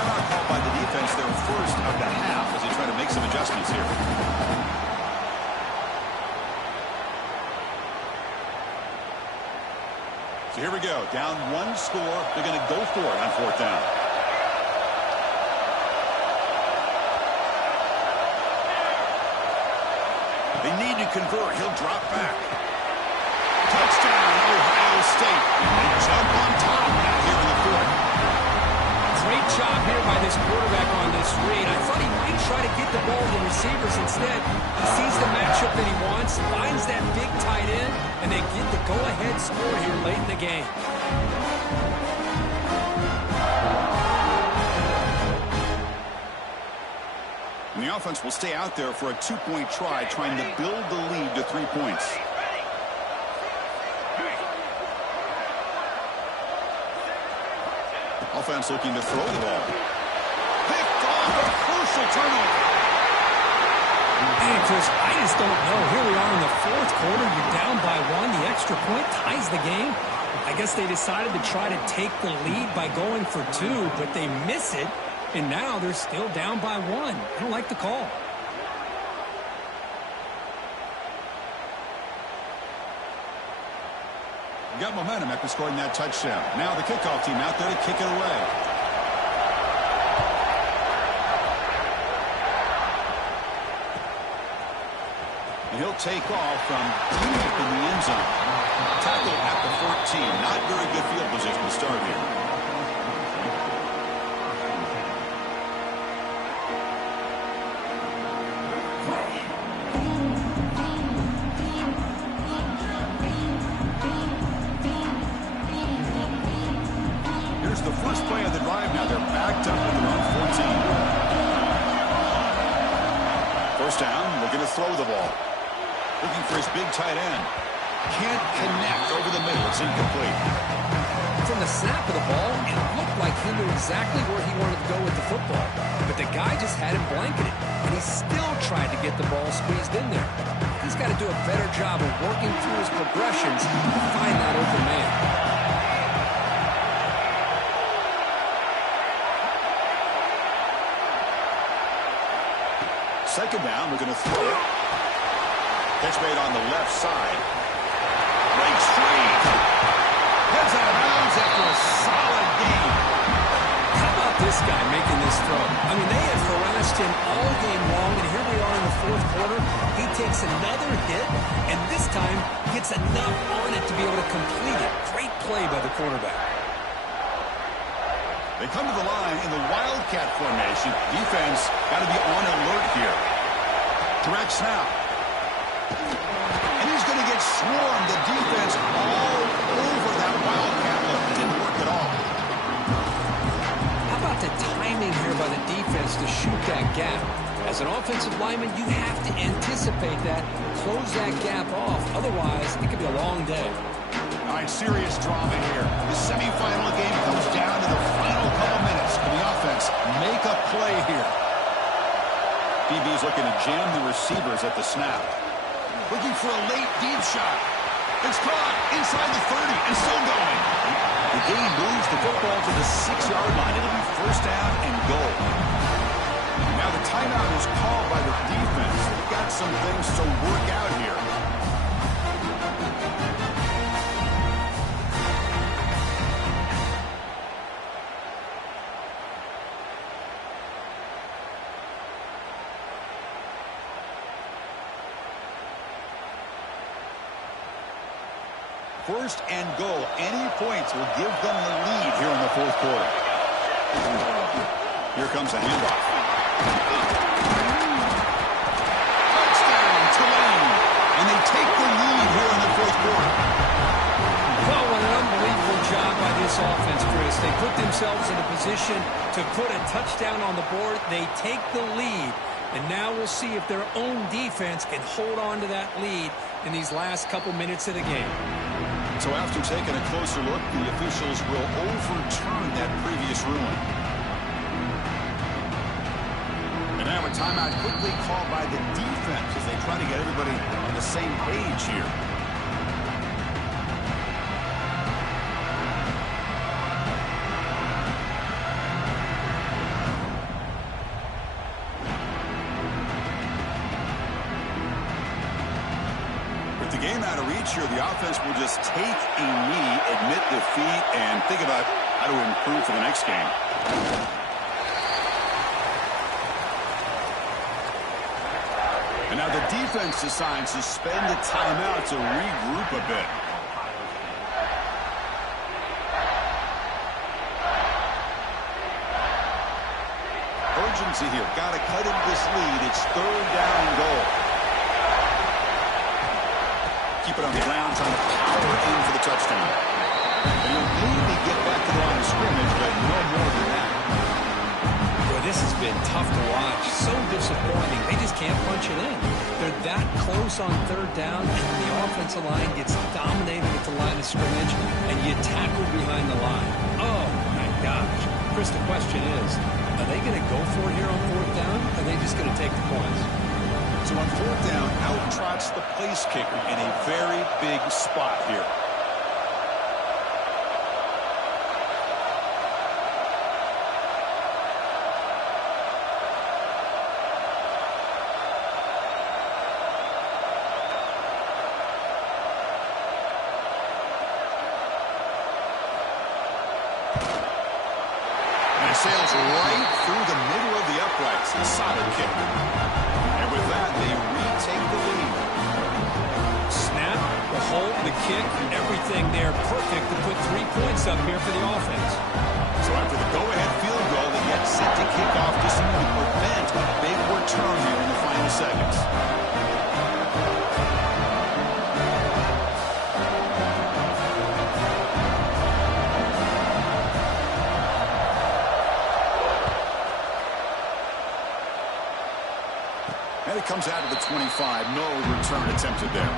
Timeout called by the defense their first of the half as they try to make some adjustments here. So here we go. Down one score. They're going to go for it on fourth down. They need to convert. He'll drop back. Touchdown, Ohio State. They jump on top now here in the fourth. Great job here by this quarterback on this read. I thought he might try to get the ball to the receivers. Instead, he sees the matchup that he wants, finds that big tight end, and they get the go-ahead score here late in the game. And the offense will stay out there for a two-point try, trying to build the lead to 3 points. Offense looking to throw the ball. Picked off, a crucial turnover. Man, Chris, I just don't know. Here we are in the fourth quarter. You're down by one. The extra point ties the game. I guess they decided to try to take the lead by going for two, but they miss it, and now they're still down by one. I don't like the call. Got momentum after scoring that touchdown. Now the kickoff team out there to kick it away. And he'll take off from deep in the end zone. Tackle at the 14. Not very good field position to start here. The first play of the drive now. They're backed up at their own 14. First down, looking to throw the ball. Looking for his big tight end. Can't connect over the middle. It's incomplete. From the snap of the ball, it looked like he knew exactly where he wanted to go with the football. But the guy just had him blanketed, and he still tried to get the ball squeezed in there. He's got to do a better job of working through his progressions to find that open man. Second down, we're going to throw it. Catch made on the left side. Breaks free. Heads out of bounds after a solid game. How about this guy making this throw? I mean, they have harassed him all game long, and here we are in the fourth quarter. He takes another hit, and this time gets enough on it to be able to complete it. Great play by the quarterback. They come to the line in the Wildcat formation. Defense got to be on alert here. Direct snap. And he's going to get swarmed. The defense all over that Wildcat look. It didn't work at all. How about the timing here by the defense to shoot that gap? As an offensive lineman, you have to anticipate that, close that gap off. Otherwise, it could be a long day. All right, serious drama here. The semifinal game comes down to the final couple minutes. Can the offense defense make a play here. DB's looking to jam the receivers at the snap. Looking for a late deep shot. It's caught inside the 30 and still going. The game moves the football to the 6-yard line. It'll be first down and goal. Now the timeout is called by the defense. They've got some things to work out here. First and goal. Any points will give them the lead here in the fourth quarter. Here comes a handoff. Touchdown, Tulane. And they take the lead here in the fourth quarter. Well, what an unbelievable job by this offense, Chris. They put themselves in a position to put a touchdown on the board. They take the lead. And now we'll see if their own defense can hold on to that lead in these last couple minutes of the game. So after taking a closer look, the officials will overturn that previous ruling. And now a timeout quickly called by the defense as they try to get everybody on the same page here. Game out of reach here, the offense will just take a knee, admit defeat, and think about how to improve for the next game. And now the defense decides to spend the timeout to regroup a bit. Urgency here. Got to cut into this lead. It's third down and goal. Keep it on the ground, trying to power in for the touchdown. And he'll maybe get back to the line of scrimmage, but no more than that. Boy, this has been tough to watch. So disappointing. They just can't punch it in. They're that close on third down, and the offensive line gets dominated at the line of scrimmage, and you tackle behind the line. Oh, my gosh. Chris, the question is, are they going to go for it here on fourth down, or are they just going to take the points? So on fourth down, out trots the place kicker in a very big spot here. And it sails right through the middle of the uprights. A solid kick. And with that, they retake the lead. Snap, the hold, the kick, everything there perfect to put 3 points up here for the offense. So after the go-ahead field goal, they get set to kick off just to prevent a big return here in the final seconds. And it comes out of the 25. No return attempted there.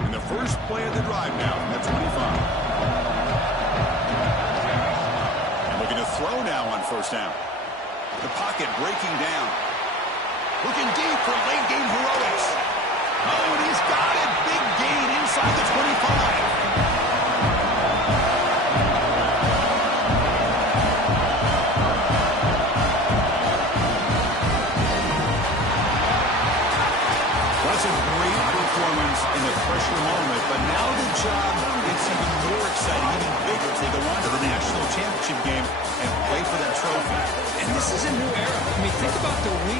And the first play of the drive now from the 25. And looking to throw now on first down. The pocket breaking down. Looking deep for late game heroics. Oh, and he's got it. Big gain inside the 25. In the pressure moment, but now the job gets even more exciting, even bigger as they go on to the national championship game and play for that trophy. And this is a new era. I mean, think about the week